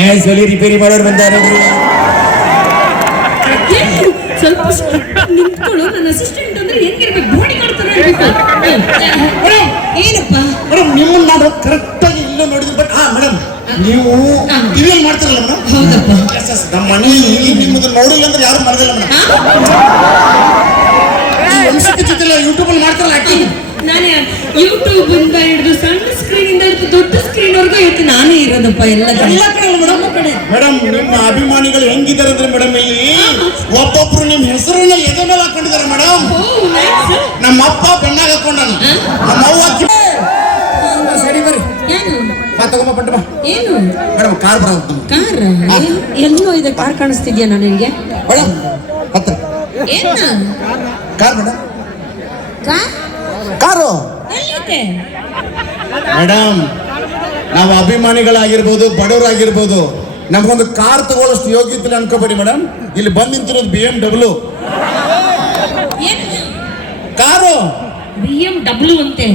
ಏನ್ ಸಲಿ ರಿಪೇರಿ ಮಾಡೋರು ಬಂದಾರ ಸ್ವಲ್ಪ ನಿಂತ್ಕೊಳ್ಳು ನನ್ನ ಅಸಿಸ್ಟೆಂಟ್ ಅಂದ್ರೆ ಹೆಂಗಿರ್ಬೇಕು? ಬೋಡಿ ಮಾಡ್ತಾರೆ ಏನಪ್ಪ? ಮೇಡಮ್ ನಿಮ್ಮನ್ನ ನಾನು ಕರೆಕ್ಟ್ ಆಗಿ ಇಲ್ಲೇ ನೋಡಿದ್ರು ಬಟ್ ಹಾ ಮೇಡಮ್ ನೀವು ಟಿವಿಯಲ್ಲಿ ಮಾಡ್ತಾರಲ್ಲ ಮೇಡಮ್ ಹೌದಪ್ಪ. ನಮ್ಮ ಮನೆ ನಿಮ್ಮದು ನೋಡಿಲ್ಲ ಅಂದ್ರೆ ಯಾರು ಮಾಡೋದಿಲ್ಲ ಮೇಡಮ್ ವಂಶಕ್ಕೆ ಜೊತೆ ಯೂಟ್ಯೂಬ್ ಅಲ್ಲಿ ಮಾಡ್ತಾರಲ್ಲ ಆಕ್ಟಿಂಗ್ ನಾನೇ ಯೂಟ್ಯೂಬ್ ಇಂದ ಹಿಡಿದು ಸಣ್ಣ ಸ್ಕ್ರೀನ್ ಇಂದ ಇರೋದಪ್ಪ ಎಲ್ಲ ಕಡೆ ಎಲ್ಲ ಕಡೆ ಅಲ್ಲ ಮೇಡಮ್ ನಮ್ಮ ಕಡೆ ಮೇಡಮ್ ನಿಮ್ಮ ಅಭಿಮಾನಿಗಳು ಹೆಂಗಿದ್ದಾರೆ ಅಂದ್ರೆ ಮೇಡಮ್ ಇಲ್ಲಿ ಒಬ್ಬೊಬ್ರು ನಿಮ್ಮ ಹೆಸರನ್ನ ಎದೆ ಮೇಲೆ ಹಾಕೊಂಡಿದ್ದಾರೆ ಮೇಡಮ್ ಓ ನೈಸ್ ನಮ್ಮ ಅಪ್ಪ ಬೆನ್ನಾಗ ಹಾಕೊಂಡಾನ ನಮ್ಮ ಅವ್ವ ಕಿ- ಸರಿ ಬರ್ರಿ ಏನು ಬಾ ತಗೊಂಬ ಪಟ್ಟ ಬಾ ಏನು ಮೇಡಮ್ ಕಾರ್ ಬರೋದು ಕಾರ್ ಎಲ್ಲೋ ಇದೆ ಕಾರ್ ಕಾಣಿಸ್ತಿದ್ಯಾ ನನಗೆ ಮೇಡಮ್ ಹತ್ತ ಏನ ಕಾರ್ ಮೇಡಮ್ ಕಾರ್ ಕಾರು ಎಲ್ಲಿದೆ ಮೇಡಮ್ ನಾವು ಅಭಿಮಾನಿಗಳಾಗಿರ್ಬೋದು ಬಡವರಾಗಿರ್ಬೋದು ನಮಗೊಂದು ಕಾರ್ ತಗೊಳ್ಳೋಷ್ಟು ಯೋಗ್ಯತೆ ಅನ್ಕೋಬೇಡಿ ಮೇಡಮ್ ಇಲ್ಲಿ ಬಂದು ನಿಂತಿರೋದು ಬಿ ಎಂ ಡಬ್ಲ್ಯೂ ಏನು? ಕಾರು. ಬಿ ಎಂ ಡಬ್ಲ್ಯೂ ಅಂತೆ.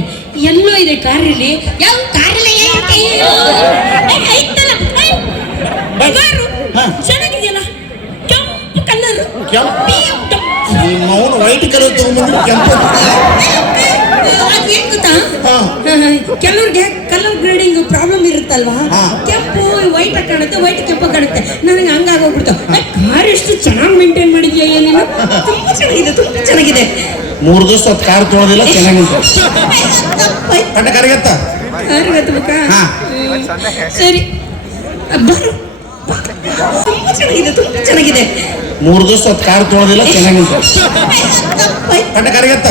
ಎಲ್ಲೋ ಇದೆ ಕಾರಲ್ಲಿ. ಯಾವ ಕಾರಲ್ಲಿ. ಚೆನ್ನಾಗಿದೆಯಲ್ಲ. ಕೆಂಪು ಕಲರ್ ಕೆಂಪು? ವೈಟ್ ಕಲರ್ ತಗೊಂಡ್ಬಂದ್ರೆ ಕೆಂಪು. ಗೊತ್ತಾ? ಹಾ. ಕೆಲವ್ರಿಗೆ ಕಲರ್ ಗ್ರೇಡಿಂಗ್ ಪ್ರಾಬ್ಲಮ್ ಇರುತ್ತಲ್ವಾ. ಕೆಂಪು ವೈಟ್ ಕಾಣುತ್ತೆ ವೈಟ್ ಕೆಂಪು ಕಾಣುತ್ತೆ. ನನಗೆ ಹಂಗಾಗೋಗ್ಬಿಡ್ತು ಕಾರ್ ಎಷ್ಟು ಚೆನ್ನಾಗಿ ಮೇಂಟೈನ್ ಮಾಡಿದ್ಯಾ ಏನೇನು ತುಂಬಾ ಚೆನ್ನಾಗಿದೆ ತುಂಬಾ ಚೆನ್ನಾಗಿದೆ. ಮೂರು ದಿವಸ ಕಾರ್ ತೊಳೆದಿಲ್ಲ ಚೆನ್ನಾಗಿತ್ತು ಕರಿಗತ್ತ. ಸರಿ. ತುಂಬಾ ಚೆನ್ನಾಗಿದೆ ತುಂಬಾ ಚೆನ್ನಾಗಿದೆ. ಮೂರು ದಿವಸ ಕಾರ್ ತೊಳೆದಿಲ್ಲ ಚೆನ್ನಾಗಿತ್ತು ಕರಿಗತ್ತ